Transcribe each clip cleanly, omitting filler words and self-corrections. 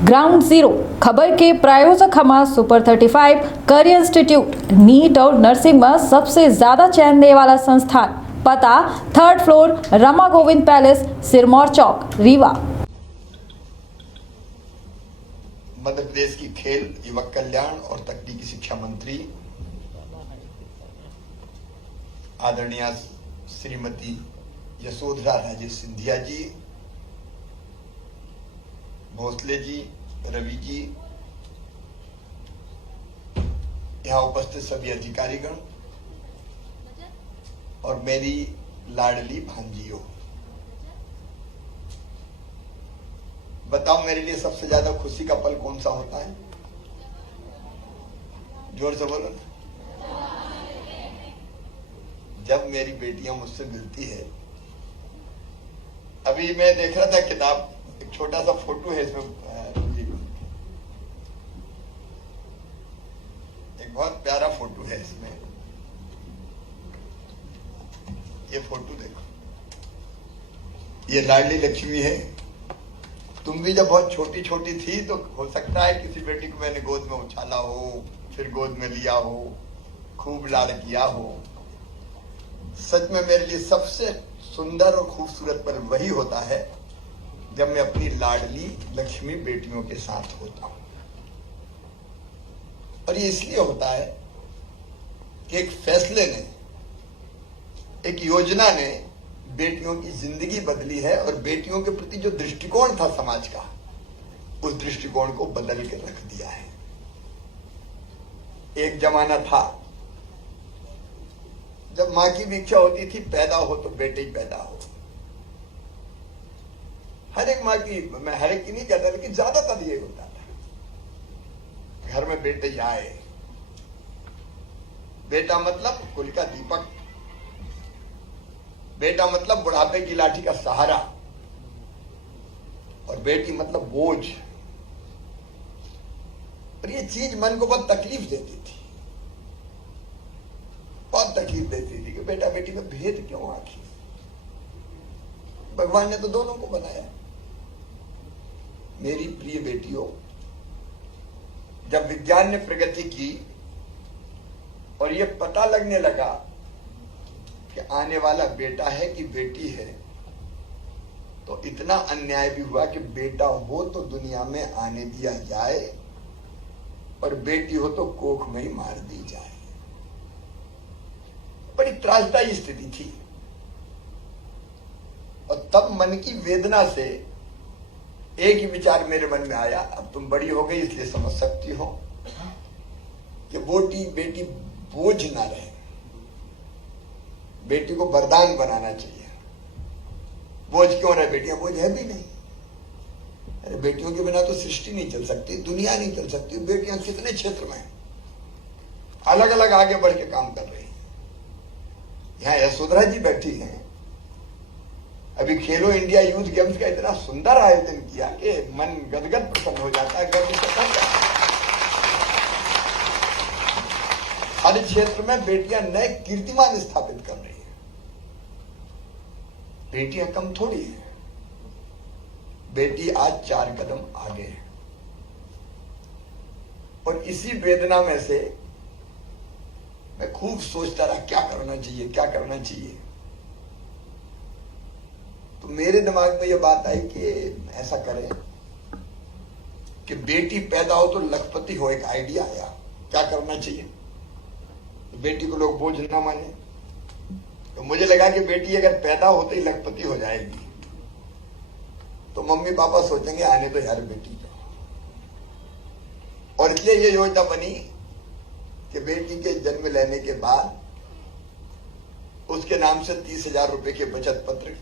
Ground zero खबर के प्रायोजक हमारा सुपर 35 करियर इंस्टीट्यूट नीट और नर्सिंग में सबसे ज्यादा चयन देने वाला संस्थान। पता 3rd floor Rama Govind palace, Sirmour Chowk, Rewa. Madhya Pradesh की खेल, युवक कल्याण और तकनीकी शिक्षा मंत्री आदरणीय श्रीमती यशोधरा राजे सिंधिया जी, भोसले जी, रवि जी, यहाँ उपस्थित सभी अधिकारीगण और मेरी लाडली भांजियों, बताओ मेरे लिए सबसे ज्यादा खुशी का पल कौन सा होता है? जोर से बोलो ना। जब मेरी बेटियां मुझसे मिलती है। अभी मैं देख रहा था किताब, एक छोटा सा फोटो है इसमें, एक बहुत प्यारा फोटो है इसमें। ये फोटो देखो, ये लाडली लक्ष्मी है। तुम भी जब बहुत छोटी छोटी थी तो हो सकता है किसी बेटी को मैंने गोद में उछाला हो, फिर गोद में लिया हो, खूब लाड़ किया हो। सच में मेरे लिए सबसे सुंदर और खूबसूरत पल वही होता है जब मैं अपनी लाडली लक्ष्मी बेटियों के साथ होता हूं। और ये इसलिए होता है कि एक फैसले ने, एक योजना ने बेटियों की जिंदगी बदली है और बेटियों के प्रति जो दृष्टिकोण था समाज का, उस दृष्टिकोण को बदल के रख दिया है। एक जमाना था जब मां की भी इच्छा होती थी पैदा हो तो बेटे ही पैदा हो। हर एक मां की, मैं हर एक की नहीं कहता, लेकिन ज्यादातर ये होता था घर में बेटे ही आए। बेटा मतलब कुल का दीपक, बेटा मतलब बुढ़ापे की लाठी का सहारा, और बेटी मतलब बोझ। और ये चीज मन को बहुत तकलीफ देती थी, बहुत तकलीफ देती थी कि बेटा बेटी में भेद क्यों आखिर? भगवान ने तो दोनों को बनाया। मेरी प्रिय बेटियों, जब विज्ञान ने प्रगति की और ये पता लगने लगा कि आने वाला बेटा है कि बेटी है, तो इतना अन्याय भी हुआ कि बेटा हो तो दुनिया में आने दिया जाए और बेटी हो तो कोख में ही मार दी जाए। बड़ी त्रासदायी स्थिति थी। और तब मन की वेदना से एक ही विचार मेरे मन में आया, अब तुम बड़ी हो गई इसलिए समझ सकती हो कि बेटी बोझ ना रहे, बेटी को वरदान बनाना चाहिए। बोझ क्यों रहे? बेटियां बोझ है भी नहीं। अरे बेटियों के बिना तो सृष्टि नहीं चल सकती, दुनिया नहीं चल सकती। बेटियां कितने क्षेत्र में अलग अलग आगे बढ़ के काम कर रही हैं। यहाँ यशोधरा जी बैठी हैं, अभी खेलो इंडिया यूथ गेम्स का इतना सुंदर आयोजन किया कि मन गदगद प्रसन्न हो जाता है। गर्व से कम जाता है। हर क्षेत्र में बेटियां नए कीर्तिमान स्थापित कर रही हैं। बेटियां कम थोड़ी है, बेटी आज 4 कदम आगे है। और इसी वेदना में से मैं खूब सोचता रहा क्या करना चाहिए, क्या करना चाहिए। तो मेरे दिमाग में यह बात आई कि ऐसा करें कि बेटी पैदा हो तो लखपति हो। एक आइडिया आया, क्या करना चाहिए तो बेटी को लोग बोझ ना माने। तो मुझे लगा कि बेटी अगर पैदा होते ही लखपति हो जाएगी तो मम्मी पापा सोचेंगे आने तो यार बेटी को। और इसलिए ये योजना बनी कि बेटी के जन्म लेने के बाद उसके नाम से 30,000 रुपए के बचत पत्र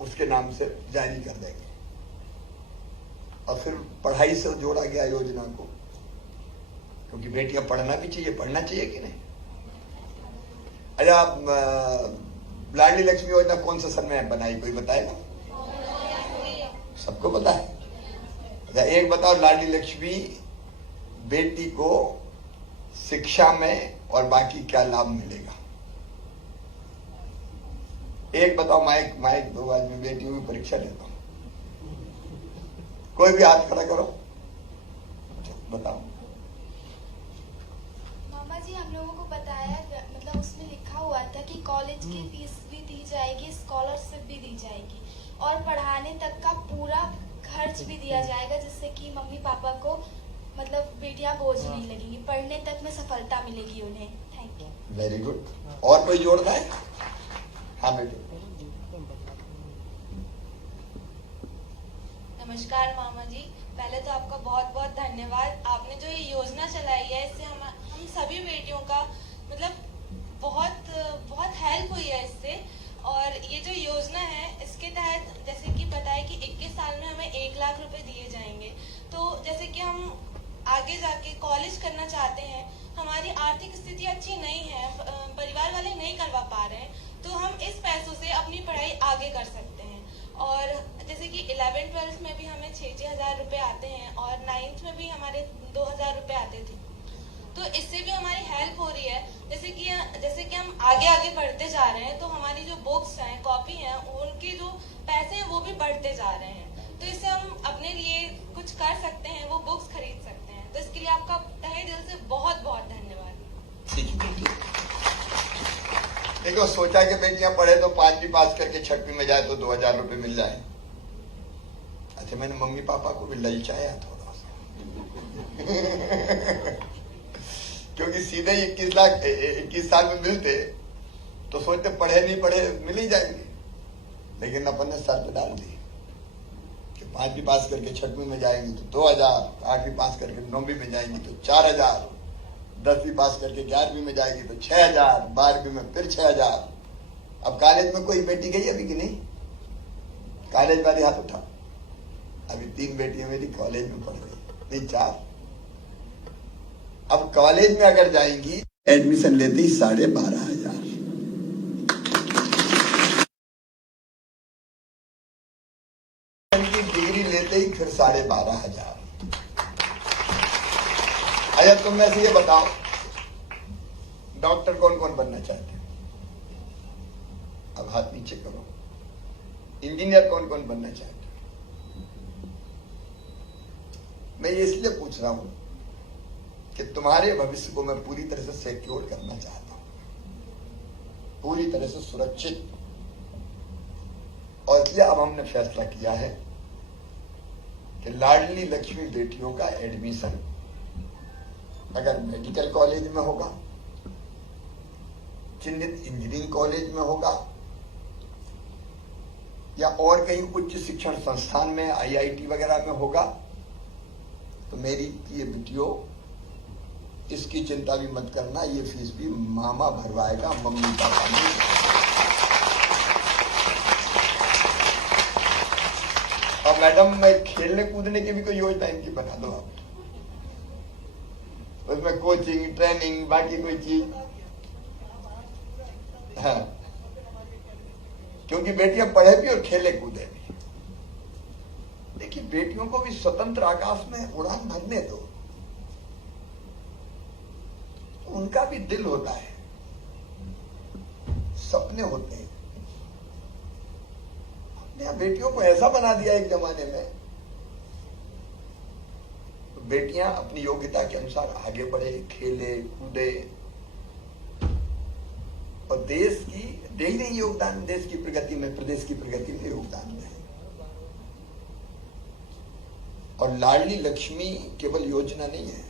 उसके नाम से जारी कर देंगे। और फिर पढ़ाई से जोड़ा गया योजना को, क्योंकि बेटियां पढ़ना भी चाहिए। पढ़ना चाहिए कि नहीं? अच्छा, लाडली लक्ष्मी योजना कौन से सन में बनाई, कोई बताएगा? सबको पता है। अच्छा, एक बताओ, लाडली लक्ष्मी बेटी को शिक्षा में और बाकी क्या लाभ मिलेगा? एक बताओ। माइक दो, आज मैं बेटियों की परीक्षा लेता हूं। कोई भी हाथ खड़ा करो, बताओ। मामा जी, हम लोगों को बताया, मतलब उसमें लिखा हुआ था कि कॉलेज की फीस भी दी जाएगी, स्कॉलरशिप भी दी जाएगी और पढ़ाने तक का पूरा खर्च भी दिया जाएगा, जिससे कि मम्मी पापा को मतलब बेटियां बोझ नहीं लगेंगी, पढ़ने तक में सफलता मिलेगी उन्हें। Thank you. Very good. और कोई जोड़ना है? हाँ बेटे। नमस्कार मामा जी, पहले तो आपका बहुत बहुत धन्यवाद। आपने जो ये योजना चलाई है, इससे हम सभी बेटियों का मतलब बहुत बहुत हेल्प हुई है इससे। और ये जो योजना है, इसके तहत जैसे कि पता है कि 21 साल में हमें 1 लाख रुपए दिए जाएंगे। तो जैसे कि हम आगे जाके कॉलेज करना चाहते हैं, हमारी आर्थिक स्थिति अच्छी नहीं है, परिवार वाले नहीं करवा पा रहे हैं, तो हम इस पैसों से अपनी पढ़ाई आगे कर सकते हैं। और जैसे कि 11th-12th में भी हमें 6-6 हज़ार रुपये आते हैं और 9th में भी हमारे 2,000 रुपये आते थे। तो इससे भी हमारी हेल्प हो रही है। जैसे कि हम आगे आगे बढ़ते जा रहे हैं, तो हमारी जो बुक्स हैं, कॉपी हैं, उनके जो पैसे हैं वो भी बढ़ते जा रहे हैं। तो इससे हम अपने लिए कुछ कर सकते हैं, वो बुक्स खरीद सकते हैं। तो इसके लिए आपका तहे दिल से बहुत बहुत धन्यवाद। ठीक है। देखो, सोचा कि बेटियां पढ़े तो 5वीं पास करके 6वीं में जाए तो 2,000 रुपये मिल जाए। अच्छा, मैंने मम्मी पापा को भी ललचाया थोड़ा सा क्योंकि सीधे 21 साल में मिलते तो सोचते पढ़े नहीं पढ़े मिल ही जाएंगे, लेकिन अपन ने सर पे डाल दी कि 5वीं पास करके 6वीं में जाएंगी तो 2,000, 8वीं पास करके 9वीं में जाएंगी तो 4,000, 10वीं पास करके 11वीं में जाएगी तो 6,000, 12वीं में फिर 6,000। अब कॉलेज में कोई बेटी गई अभी कि नहीं? कॉलेज वाली हाथ उठा। अभी 3 बेटियां मेरी कॉलेज में पढ़ गई, नहीं 4। अब कॉलेज में अगर जाएंगी, एडमिशन लेते ही 12,500, डिग्री लेते ही फिर 12,500। अच्छा, तुम में से ये बताओ, डॉक्टर कौन कौन बनना चाहते हैं? अब हाथ नीचे करो। इंजीनियर कौन कौन बनना चाहते हैं? मैं ये इसलिए पूछ रहा हूं कि तुम्हारे भविष्य को मैं पूरी तरह से सिक्योर करना चाहता हूं, पूरी तरह से सुरक्षित। और इसलिए अब हमने फैसला किया है कि लाडली लक्ष्मी बेटियों का एडमिशन अगर मेडिकल कॉलेज में होगा, चिन्हित इंजीनियरिंग कॉलेज में होगा, या और कहीं उच्च शिक्षण संस्थान में, IIT वगैरह में होगा, तो मेरी ये बेटियों, इसकी चिंता भी मत करना, ये फीस भी मामा भरवाएगा, मम्मी पापा नहीं। और मैडम, मैं खेलने कूदने की भी कोई योजना इनकी बना दो आप, उसमें कोचिंग, ट्रेनिंग, बाकी कोई चीज। हाँ, क्योंकि बेटियां पढ़े भी और खेले कूदे भी। देखिए, बेटियों को भी स्वतंत्र आकाश में उड़ान भरने दो, उनका भी दिल होता है, सपने होते हैं। हमने बेटियों को ऐसा बना दिया एक जमाने में, तो बेटियां अपनी योग्यता के अनुसार आगे बढ़े, खेले कूदे, और देश की दे ही नहीं योगदान, देश की प्रगति में, प्रदेश की प्रगति में योगदान है। और लाडली लक्ष्मी केवल योजना नहीं है,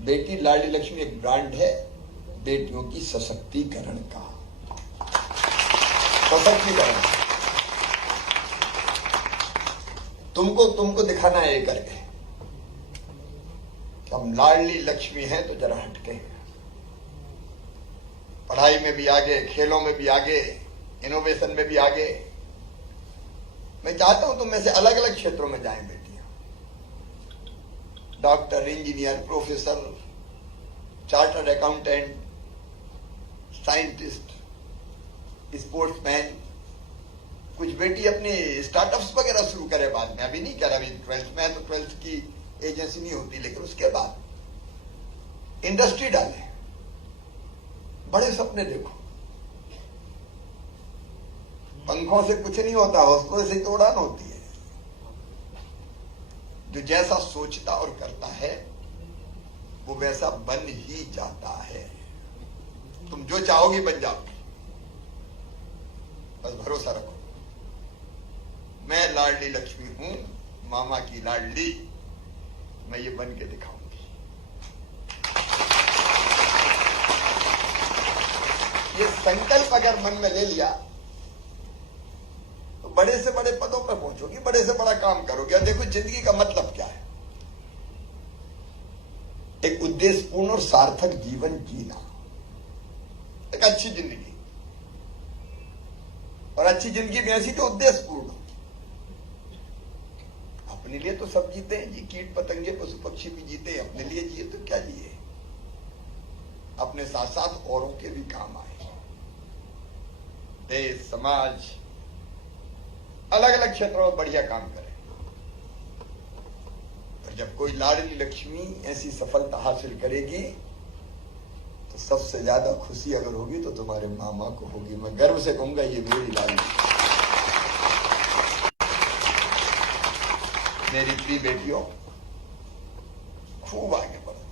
बेटी लाडली लक्ष्मी एक ब्रांड है बेटियों की सशक्तिकरण का। सशक्तिकरण तुमको दिखाना है ये करके कि हम लाडली लक्ष्मी हैं, तो जरा हटके हैं। पढ़ाई में भी आगे, खेलों में भी आगे, इनोवेशन में भी आगे। मैं चाहता हूं तुम में से अलग अलग क्षेत्रों में जाएं बेटियां, doctor, engineer, professor, chartered accountant, scientist, sportsman. कुछ बेटी अपने स्टार्टअप्स वगैरह शुरू करे बाद में, अभी नहीं कर, अभी 12th में, तो 12th की एजेंसी नहीं होती, लेकिन उसके बाद इंडस्ट्री डाले, बड़े सपने देखो। पंखों से कुछ नहीं होता, हौसलों से तो उड़ान होती है। जो जैसा सोचता और करता है वो वैसा बन ही जाता है। तुम जो चाहोगी बन जाओगी, बस भरोसा रखो। मैं लाडली लक्ष्मी हूं, मामा की लाडली, मैं ये बन के दिखाऊंगी। ये संकल्प अगर मन में ले लिया तो बड़े से बड़े पदों पर पहुंचोगी, बड़े से बड़ा काम करोगे। और देखो जिंदगी का मतलब क्या है, एक उद्देश्यपूर्ण और सार्थक जीवन जीना, एक अच्छी जिंदगी। और अच्छी जिंदगी भी ऐसी जो उद्देश्यपूर्ण हो। अपने लिए तो सब जीते हैं जी, कीट पतंगे पशु पक्षी भी जीते हैं, अपने लिए जिए तो क्या जिए, अपने साथ साथ औरों के भी काम आए। देश समाज अलग अलग क्षेत्रों में बढ़िया काम करें। और जब कोई लाडली लक्ष्मी ऐसी सफलता हासिल करेगी तो सबसे ज्यादा खुशी अगर होगी तो तुम्हारे मामा को होगी। मैं गर्व से कहूंगा ये मेरी लाडली, मेरी प्रिय बेटियों, खूब आगे बढ़ो,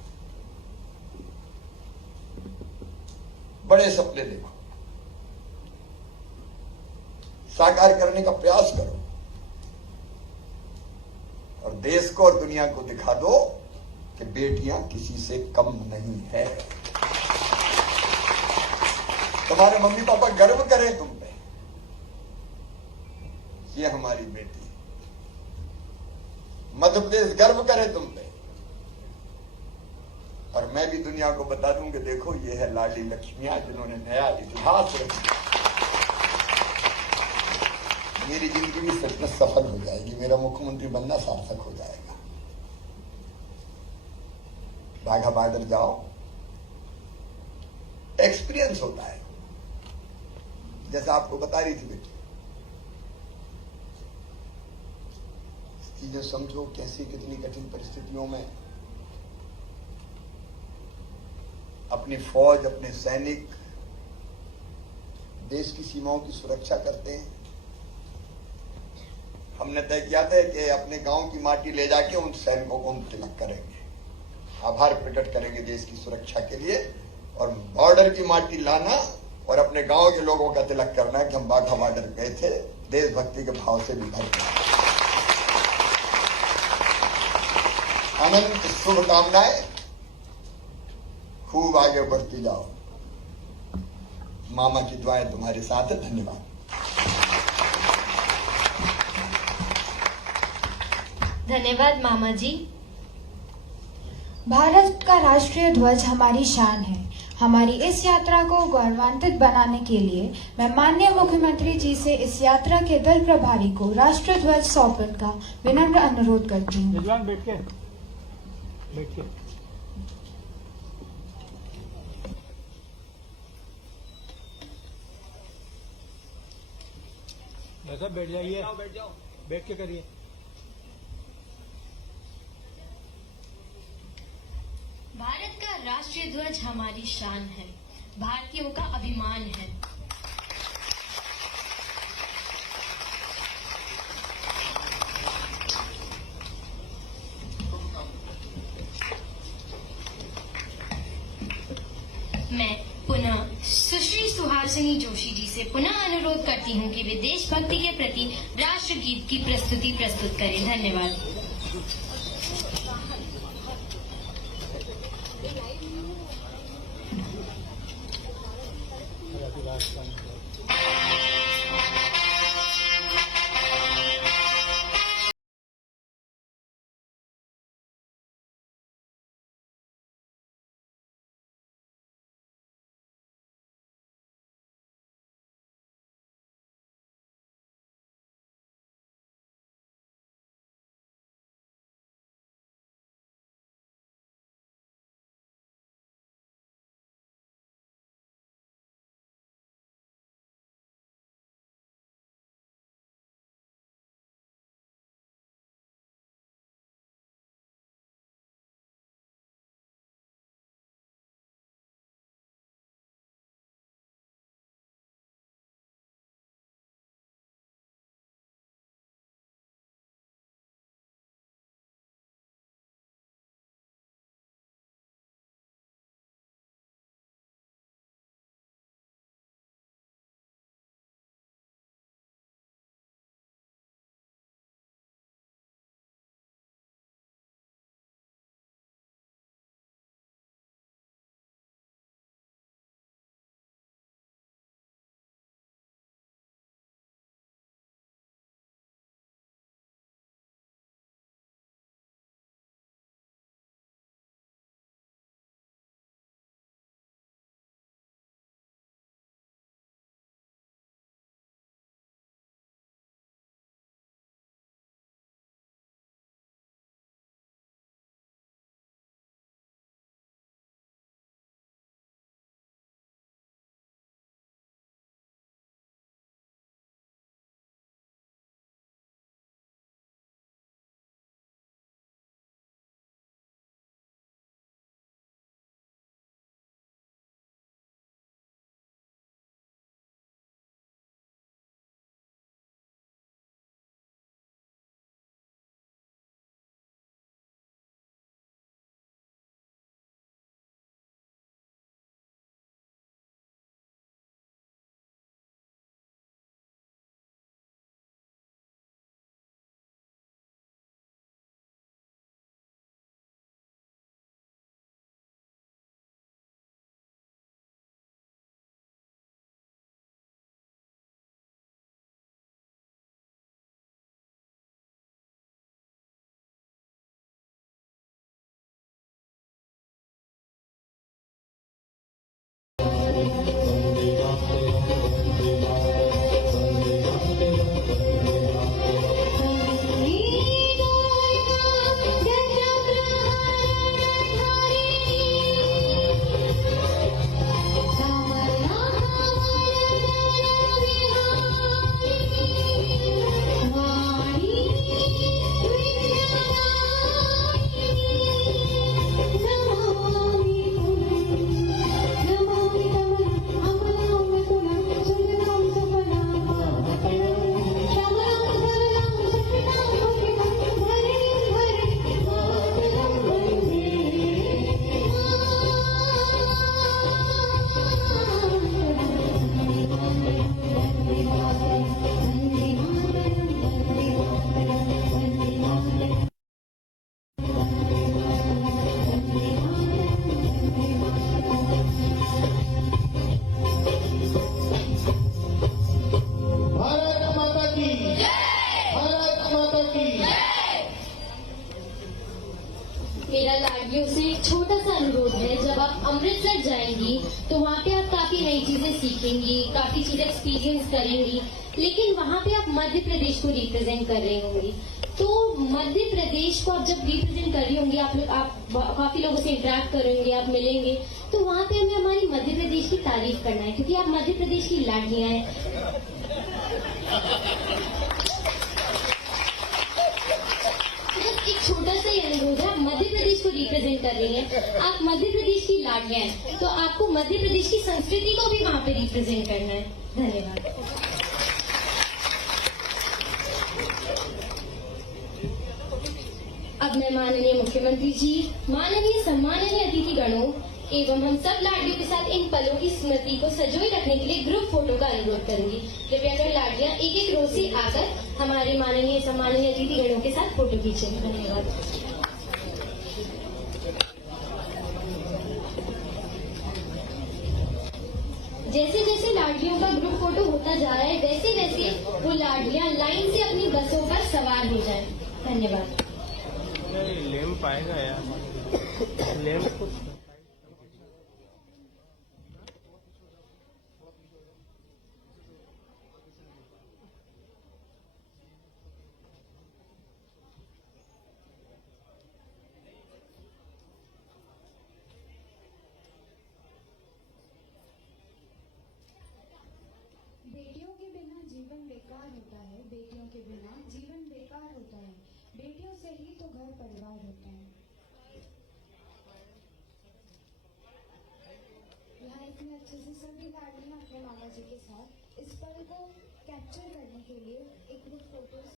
बड़े सपने देखो, साकार करने का प्रयास करो और देश को और दुनिया को दिखा दो कि बेटियां किसी से कम नहीं है। तुम्हारे मम्मी पापा गर्व करें तुम पे, ये हमारी बेटी है। मध्य प्रदेश गर्व करे तुम पे, और मैं भी दुनिया को बता दूं कि देखो ये है लाडली लक्ष्मियां जिन्होंने नया इतिहास रचा। मेरी जिंदगी भी फिटनेस सफल हो जाएगी, मेरा मुख्यमंत्री बनना सार्थक हो जाएगा। बाघा बॉर्डर जाओ, एक्सपीरियंस होता है। जैसा आपको बता रही थी बेटी, चीजें समझो कैसी कितनी कठिन परिस्थितियों में अपनी फौज, अपने सैनिक देश की सीमाओं की सुरक्षा करते हैं। हमने तय किया था कि अपने गांव की माटी ले जाके उन सैनिकों को हम तिलक करेंगे, आभार प्रकट करेंगे देश की सुरक्षा के लिए। और बॉर्डर की माटी लाना और अपने गांव के लोगों का तिलक करना कि हम बाघा बॉर्डर गए थे, देशभक्ति के भाव से भी भर गए। अनंत शुभकामनाएं, खूब आगे बढ़ती जाओ। मामा की दुआएं तुम्हारे साथ है। धन्यवाद। धन्यवाद मामा जी। भारत का राष्ट्रीय ध्वज हमारी शान है। हमारी इस यात्रा को गौरवान्वित बनाने के लिए मैं माननीय मुख्यमंत्री जी से इस यात्रा के दल प्रभारी को राष्ट्रीय ध्वज सौंपने का विनम्र अनुरोध करती हूँ। विद्वान बैठ के ऐसा बैठ जाइए, बैठ के करिए। भारत का राष्ट्रीय ध्वज हमारी शान है, भारतीयों का अभिमान है। मैं पुनः सुश्री सुहासिनी जोशी जी से पुनः अनुरोध करती हूँ कि वे देशभक्ति के प्रति राष्ट्रगीत की प्रस्तुति प्रस्तुत करें। धन्यवाद। सीखेंगी, काफी चीजें एक्सपीरियंस करेंगी, लेकिन वहाँ पे आप मध्य प्रदेश को रिप्रेजेंट कर रही होंगी। तो मध्य प्रदेश को आप जब रिप्रेजेंट कर रही होंगी, आप काफी लोगों से इंटरेक्ट करेंगे, आप मिलेंगे, तो वहाँ पे हमें हमारी मध्य प्रदेश की तारीफ करना है, क्योंकि आप मध्य प्रदेश की लाडलियां हैं। एक छोटा सा ही अनुरोध है, आप मध्य प्रदेश को रिप्रेजेंट कर रही हैं, आप मध्य प्रदेश की लाडलियां हैं, तो आपको मध्य प्रदेश की संस्कृति को भी वहाँ पे रिप्रेजेंट करना है। धन्यवाद। अब मैं माननीय मुख्यमंत्री जी, माननीय सम्माननीय अतिथिगणों एवं हम सब लाडलियों के साथ इन पलों की स्मृति को संजोए रखने के लिए ग्रुप फोटो का अनुरोध करूंगी। कृपया कर लाडलियां एक एक रो से आकर हमारे माननीय सम्माननीय अतिथिगणों के साथ फोटो खींचें। धन्यवाद। जैसे जैसे लाडलियों का ग्रुप फोटो होता जा रहा है, वैसे वैसे वो लाडलियां लाइन से अपनी बसों पर सवार हो जाएं। धन्यवाद। लैंप आएगा यार, लैंप बेटियों के बिना जीवन बेकार होता है, बेटियों के बिना जीवन बेकार होता है, बेटियों से ही तो घर परिवार होता है। यहाँ इतने अच्छे से सभी लाडलियां अपने मामा जी के साथ इस पल को कैप्चर करने के लिए एक ग्रुप फोटो